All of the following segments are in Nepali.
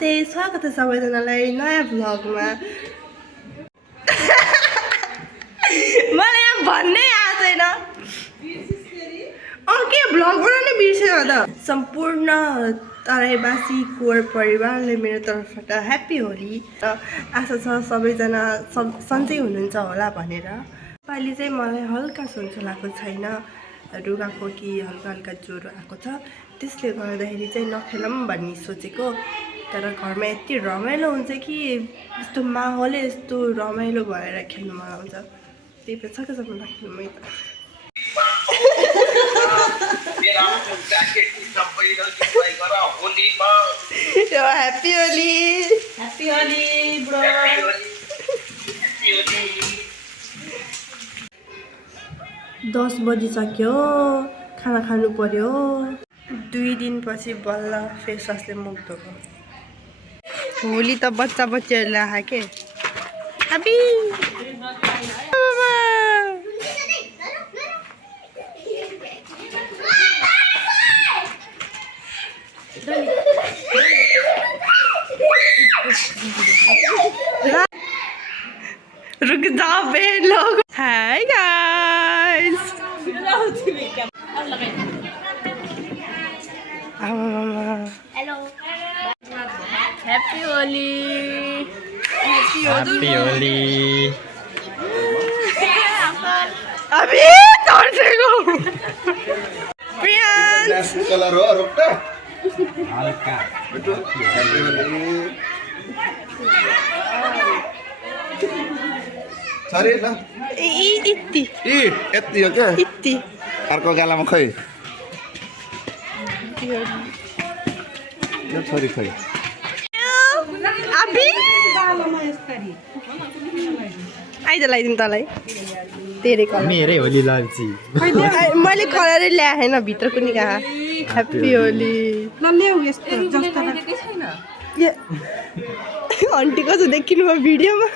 नमस्ते स्वागत छ सबैजनालाई नयाँ भ्लगमा मलाई यहाँ भन्नै आउँदैन के भ्लग बनाउनै बिर्सेन त सम्पूर्ण तराईवासी कोर परिवारले मेरो तर्फबाट ह्याप्पी होली र आशा छ सबैजना सन्चै हुनुहुन्छ होला भनेर पालि चाहिँ मलाई हल्का सन्चो लागेको छैन रुगाखोकी हल्का ज्वरो आएको छ त्यसले गर्दाखेरि चाहिँ नखेलौँ भन्ने सोचेको तर घरमा यति रमाइलो हुन्छ कि यस्तो माहौलै यस्तो रमाइलो भएर खेल्नु मन आउँछ त्यही भएर सकेसम्म राख्नु मै त happy Holi happy Holi bro 10 बजिसक्यो खाना खानु पर्यो 2 दिनपछि बल्ल फेस वासले मुख धोको होली त बच्चा बच्चीहरूले आए के अबी रुक जाओ बे लोग hi guys hello happy Holi happy Holi अभी तोड़ेगो प्रियांश कलर हो रुकता हल्का सरी ल इत्ती यति हो क्या इत्ती अर्को गालामा खै छोरी खै अभी आइज लगाइदिनु तँलाई तेरे कलर मेरै होली लाल्ची मैले कलरै ल्याए छैन भित्र पनि कहाँ ह्याप्पी होली ल ल्याऊ यस्तो जस्तो आन्टी कस्तो देखिनु भयो भिडियोमा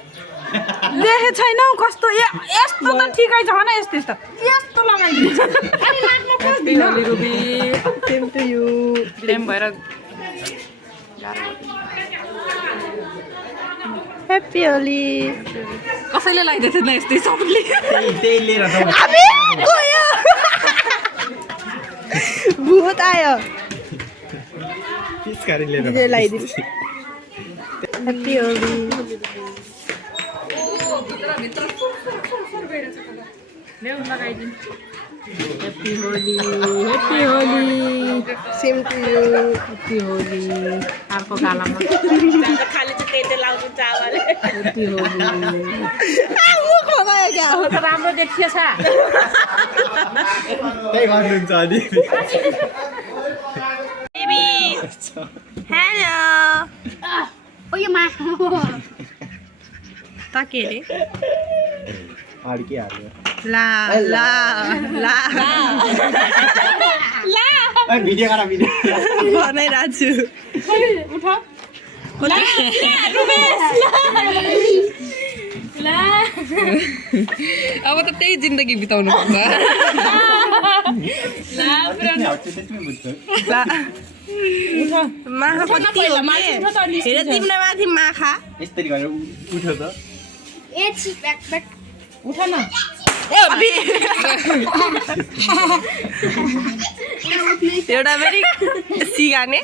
देखे छैनौ कस्तो यस्तो त ठिकै छ न यस्तो यस्तो यस्तो लगाइदिन्छ अनि लाग्न खोज्दिन Ruby same to you blame भएर ह्याप्पी होली कसैले लगाइदिएको थिएन यस्तै सबले त्यही लिएर गयो भूत आयो पिस्कारी लिएर लगाइदिनु happy Holi happy Holi same to you happy Holi अर्को गालामा खाली चाहिँ त्यही लाउँछु चावल हैप्पी होली मुख लगायो क्या हो त राम्रो देखिएछ त्यही गर्नुहुन्छ अनि बेबी हेलो ओ यो मा ताके रे आडके हाल्यो ला ला ला ला ए भिडियो गरा भिडियो बनाइ राछु उठा ला रुबेस ला अब त त्यही जिन्दगी बिताउनु पर्छ ला ला उठा माखा पत्ती हो हेर तिमीले माथि माखा यसरी गरेर उठ्यो त ए छि ब्याक ब्याक उठा न एउटा फेरि सिगाने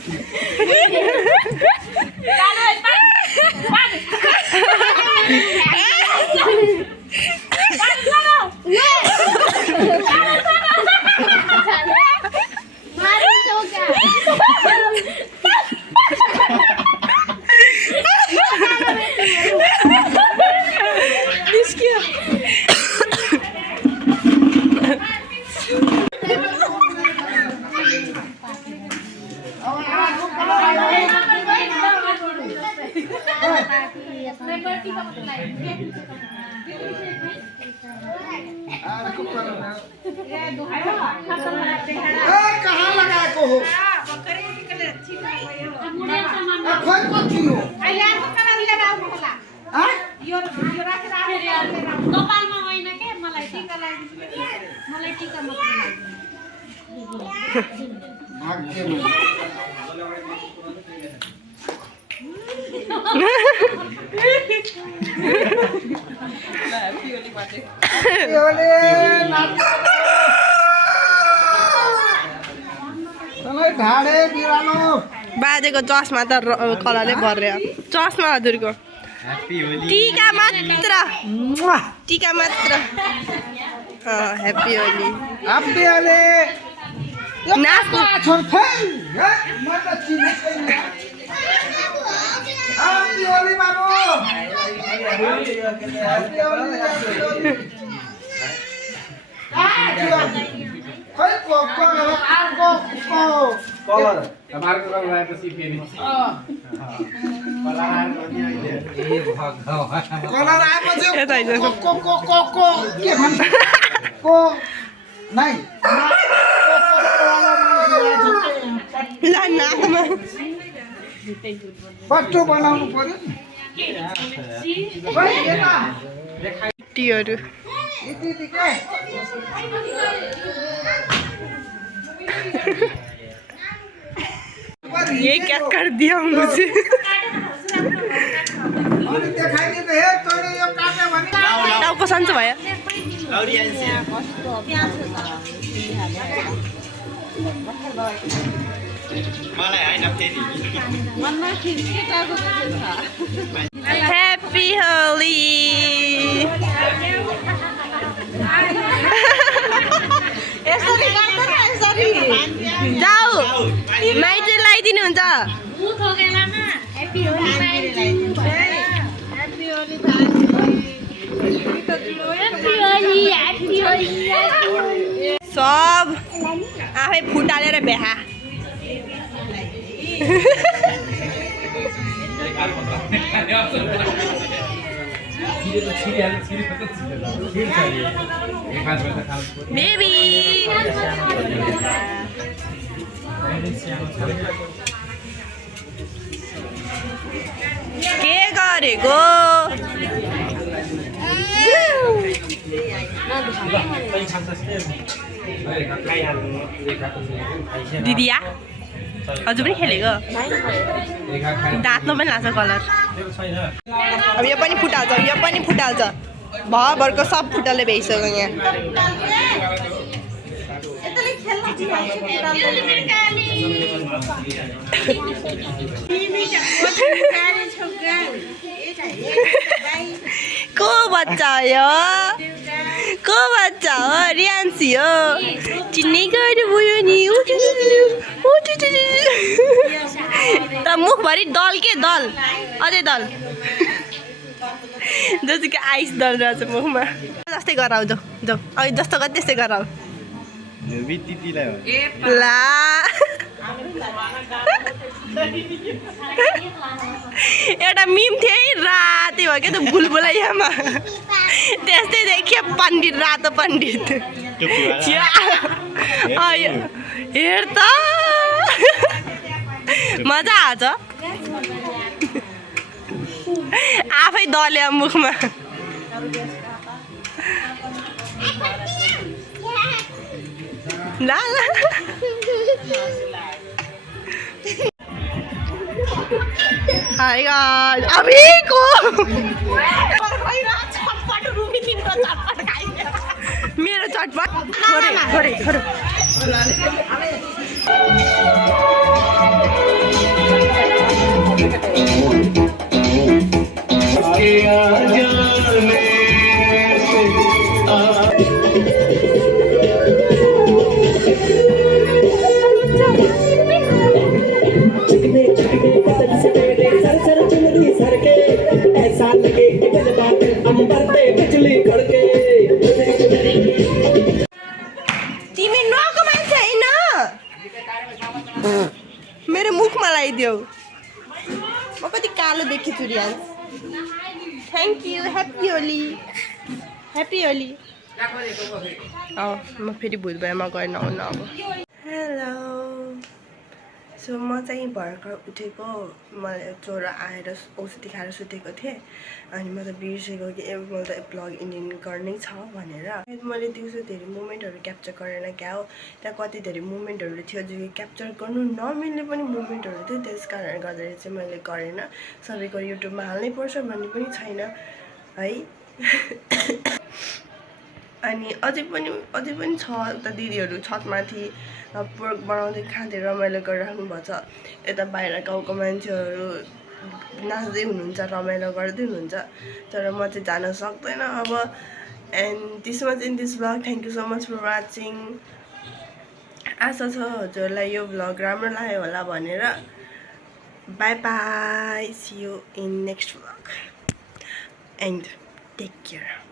कहाँ लगाएको हो कपालमा होइन के मलाई टीका लगाइदिनु मलाई टीका मात्र भाग्य बाजेको चस्मा त कलरले भर्यो चस्मा हजुरको टीका मात्र टीका मात्र ह्याप्पी होली नाच्नु बच्चो बनाउनु पर्यो टीहरू ये क्या कर दिया मुझे टाउको सन्चो भयो ह्याप्पी होली जाऊ माइती लगाइदिनुहुन्छ सब आफै फुटालेर बिहा बेबी के गरेको दिदिया हजुर पनि खेलेको दाँतमा पनि लाग्छ कलर अब यो पनि फुटाल्छ यो पनि फुटाल्छ भरभरको सब फुटाले भइसक्यो यहाँ को बच्चा हो को बच्चा हो रियान्सी हो चिन्नै गर्नुभयो नि त मुखभरि दल के दल अझै दल जस्तो कि आइस दल रहेछ मुखमा जस्तै गराउ जाऊ जाऊ अघि जस्तो गरे त्यस्तै गराउ ला एउटा मिम थियो है रातै भयो क्या त बुलबुलैयामा त्यस्तै देखियो पण्डित रातो पण्डित हेर त मजा आछ आफै दल्यो मुखमा ला ला हाय गाइस अभिको मेरो चटपट थोरै थोरै थोरै तिमी नको मान्छे होइन मेरो मुखमा लगाइदेऊ म कति कालो देखिन्छु रियाज thank you happy Holi happy Holi म फेरि भुलभएमा गएर आउनु अब हेलो सो म चाहिँ भर्खर उठेको मलाई ज्वरो आएर औषधि खाएर सुतेको थिएँ अनि म त बिर्सेको कि मैले त ब्लग इन्डिङ गर्नै छ भनेर मैले दिउँसो धेरै मुमेन्टहरू क्याप्चर गरेर क्या हो त्यहाँ कति धेरै मुमेन्टहरू थियो जो क्याप्चर गर्नु नमिल्ने पनि मुमेन्टहरू थियो त्यस कारणले गर्दाखेरि चाहिँ मैले गरेन सबैको युट्युबमा हाल्नै पर्छ भन्ने पनि छैन है अनि अझै पनि छ उता दिदीहरू छतमाथि पोर्क बनाउँदै खाँदै रमाइलो गरिराख्नु भएको छ। यता बाहिर गाउँको मान्छेहरू नाच्दै हुनुहुन्छ, रमाइलो गर्दै हुनुहुन्छ, तर म चाहिँ जान सक्दैन अब। And this was in this vlog. Thank you so much for watching. आशा छ हजुरलाई यो भ्लग राम्रो लाग्यो होला भनेर। Bye bye, see you in next vlog and take care.